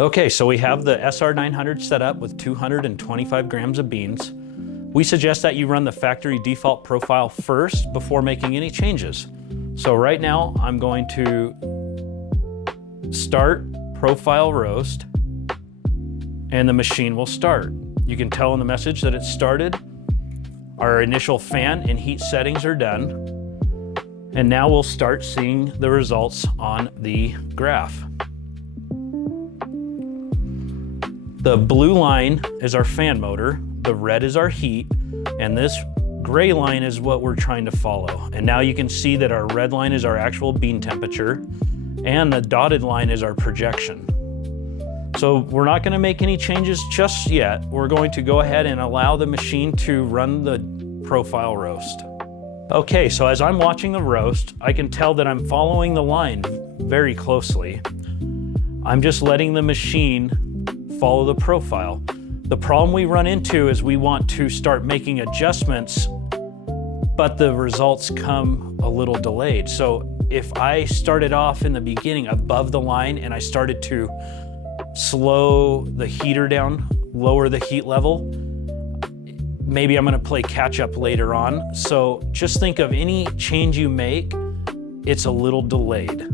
Okay, so we have the SR900 set up with 225 grams of beans. We suggest that you run the factory default profile first before making any changes. So right now I'm going to start profile roast and the machine will start. You can tell in the message that it's started. Our initial fan and heat settings are done. And now we'll start seeing the results on the graph. The blue line is our fan motor, the red is our heat, and this gray line is what we're trying to follow. And now you can see that our red line is our actual bean temperature, and the dotted line is our projection. So we're not gonna make any changes just yet. We're going to go ahead and allow the machine to run the profile roast. Okay, so as I'm watching the roast, I can tell that I'm following the line very closely. I'm just letting the machine follow the profile. The problem we run into is we want to start making adjustments, but the results come a little delayed. So if I started off in the beginning above the line and I started to slow the heater down, lower the heat level, maybe I'm gonna play catch up later on. So just think of any change you make, it's a little delayed.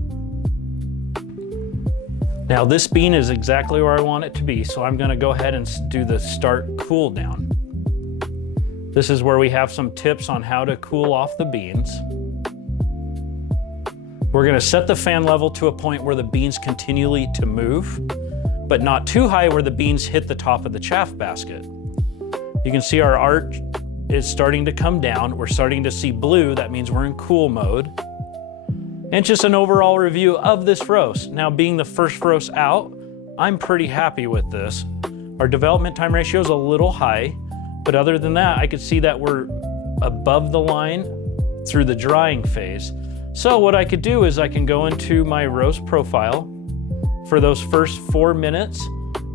Now this bean is exactly where I want it to be, so I'm gonna go ahead and do the start cool down. This is where we have some tips on how to cool off the beans. We're gonna set the fan level to a point where the beans continually to move, but not too high where the beans hit the top of the chaff basket. You can see our arch is starting to come down. We're starting to see blue, that means we're in cool mode. And just an overall review of this roast. Now being the first roast out, I'm pretty happy with this. Our development time ratio is a little high, but other than that, I could see that we're above the line through the drying phase. So what I could do is I can go into my roast profile. For those first 4 minutes,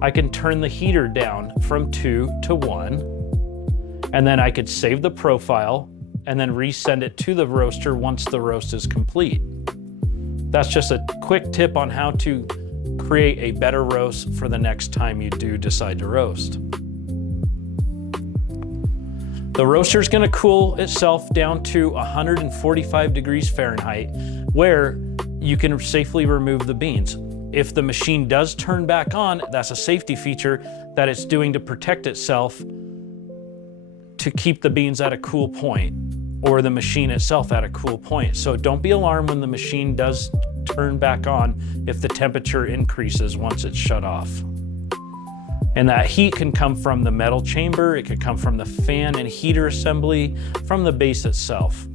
I can turn the heater down from 2 to 1, and then I could save the profile and then resend it to the roaster once the roast is complete. That's just a quick tip on how to create a better roast for the next time you do decide to roast. The roaster is going to cool itself down to 145 degrees Fahrenheit, where you can safely remove the beans. If the machine does turn back on, that's a safety feature that it's doing to protect itself to keep the beans at a cool point, or the machine itself at a cool point. So don't be alarmed when the machine does turn back on if the temperature increases once it's shut off. And that heat can come from the metal chamber, it could come from the fan and heater assembly, from the base itself.